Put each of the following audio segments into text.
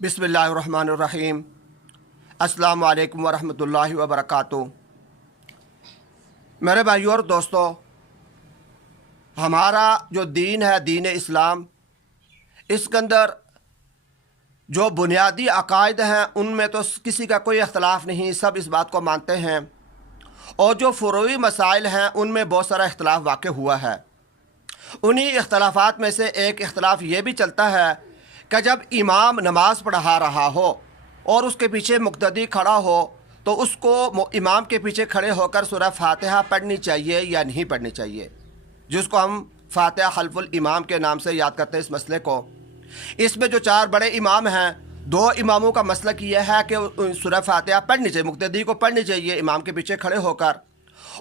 बिस्मिल्लाहिर्रहमानिर्रहीम। अस्सलामु अलैकुम वरहमतुल्लाहि वबरकातुहू। मेरे भाइयों और दोस्तों, हमारा जो दीन है, दीन इस्लाम, इसके अंदर जो बुनियादी अकायद हैं उनमें तो किसी का कोई इख्तलाफ नहीं, सब इस बात को मानते हैं। और जो फ़ुरूई मसाइल हैं उनमें बहुत सारा इख्तलाफ वाक़ हुआ है। उन्हीं इख्तलाफात में से एक इख्तलाफ ये भी चलता है कि जब इमाम नमाज़ पढ़ा रहा हो और उसके पीछे मुक़्तदी खड़ा हो तो उसको इमाम के पीछे खड़े होकर सूरह फातिहा पढ़नी चाहिए या नहीं पढ़नी चाहिए, जिसको हम फातिहा खल्फुल इमाम के नाम से याद करते हैं। इस मसले को, इसमें जो चार बड़े इमाम हैं, दो इमामों का मसलक यह है कि सूरह फातिहा पढ़नी चाहिए, मुक़्तदी को पढ़नी चाहिए इमाम के पीछे खड़े होकर।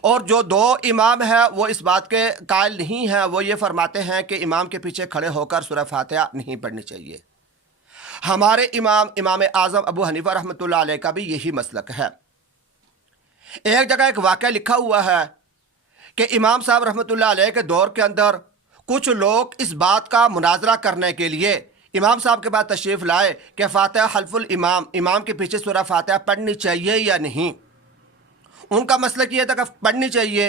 और जो दो इमाम हैं वो इस बात के कायल नहीं हैं, वो ये फरमाते हैं कि इमाम के पीछे खड़े होकर सूरह फातिहा नहीं पढ़नी चाहिए। हमारे इमाम आज़म अबू हनीफा रहमतुल्लाह अलैह का भी यही मसलक है। एक जगह एक वाक़या लिखा हुआ है कि इमाम साहब रहमतुल्लाह अलैह के दौर के अंदर कुछ लोग इस बात का मुनाजरा करने के लिए इमाम साहब के पास तशरीफ़ लाए कि फातिहा खल्फुल इमाम, इमाम के पीछे सूरह फातिहा पढ़नी चाहिए या नहीं। उनका मसलक ये था कि पढ़नी चाहिए,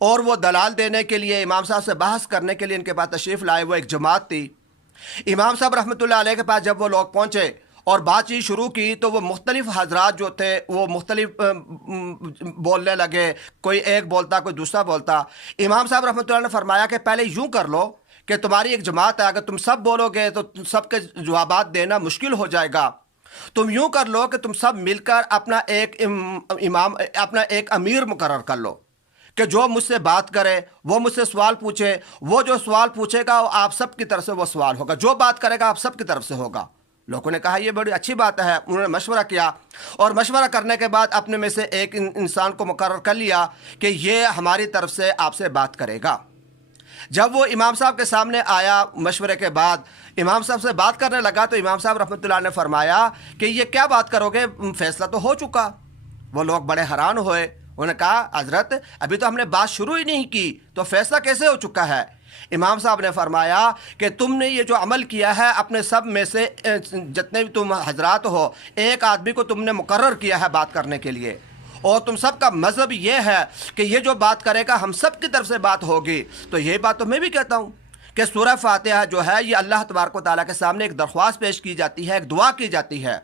और वो दलाल देने के लिए, इमाम साहब से बहस करने के लिए इनके पास तशरीफ़ लाए। वो एक जमात थी। इमाम साहब रहमतुल्लाह अलैह के पास जब वो लोग पहुँचे और बातचीत शुरू की तो वो मुख्तलिफ़ हजरात जो थे वो मुख्तलिफ बोलने लगे, कोई एक बोलता कोई दूसरा बोलता। इमाम साहब रहमतुल्लाह ने फरमाया कि पहले यूँ कर लो कि तुम्हारी एक जमात है, अगर तुम सब बोलोगे तो सबके जवाबात देना मुश्किल हो जाएगा। तुम यूँ कर लो कि तुम सब मिलकर अपना एक इमाम, अपना एक अमीर मुकर्रर कर लो कि जो मुझसे बात करे, वो मुझसे सवाल पूछे, वो जो सवाल पूछेगा वो आप सब की तरफ से वो सवाल होगा, जो बात करेगा आप सब की तरफ से होगा। लोगों ने कहा ये बड़ी अच्छी बात है। उन्होंने मशवरा किया और मशवरा करने के बाद अपने में से एक इंसान को मुकर्रर कर लिया कि ये हमारी तरफ से आपसे बात करेगा। जब वो इमाम साहब के सामने आया मशवरे के बाद, इमाम साहब से बात करने लगा तो इमाम साहब रहमतुल्लाह ने फरमाया कि ये क्या बात करोगे, फैसला तो हो चुका। वो लोग बड़े हैरान हुए। उन्होंने कहा हज़रत अभी तो हमने बात शुरू ही नहीं की तो फैसला कैसे हो चुका है। इमाम साहब ने फरमाया कि तुमने ये जो अमल किया है, अपने सब में से जितने भी तुम हजरात हो, एक आदमी को तुमने मुकर्रर किया है बात करने के लिए, और तुम सब का मज़हब ये है कि ये जो बात करेगा हम सब की तरफ से बात होगी। तो यही बात तो मैं भी कहता हूँ कि सूरह फातिहा जो है ये अल्लाह तबारक व तआला के सामने एक दरख्वास्त पेश की जाती है, एक दुआ की जाती है,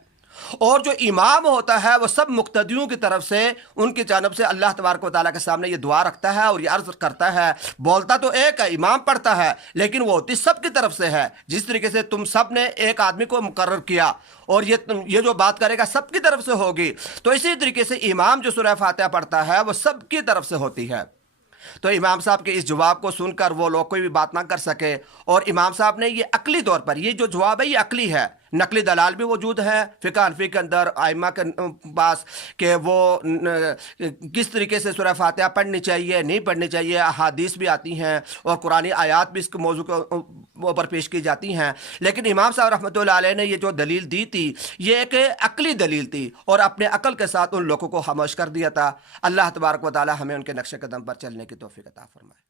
और जो इमाम होता है वो सब मुक्तदियों की तरफ से उनकी जानब से अल्लाह तबारक व तआला के सामने ये दुआ रखता है और ये अर्ज़ करता है। बोलता तो एक है, इमाम पढ़ता है, लेकिन वो होती सब की तरफ से है। जिस तरीके से तुम सब ने एक आदमी को मुकर्रर किया और ये जो बात करेगा सब की तरफ से होगी, तो इसी तरीके से इमाम जो सूरह फातिहा पढ़ता है वो सब की तरफ से होती है। तो इमाम साहब के इस जवाब को सुनकर वो लोग कोई भी बात ना कर सके, और इमाम साहब ने ये अकली तौर पर, ये जो जवाब है ये अकली है, नकली दलाल भी मौजूद है फ़िक़्ह हनफ़ी के अंदर आइमा के पास कि वो किस तरीके से सूरह फातिहा पढ़नी चाहिए नहीं पढ़नी चाहिए। अहादीस भी आती हैं और कुरानी आयात भी इसके मौजू के ऊपर पेश की जाती हैं। लेकिन इमाम साहब रहमतुल्लाह अलैह ने ये जो दलील दी थी ये एक अकली दलील थी और अपने अकल के साथ उन लोगों को खामोश कर दिया था। अल्लाह तबारक व तआला हमें उनके नक्शे कदम पर चलने की तौफीक अता फरमाए।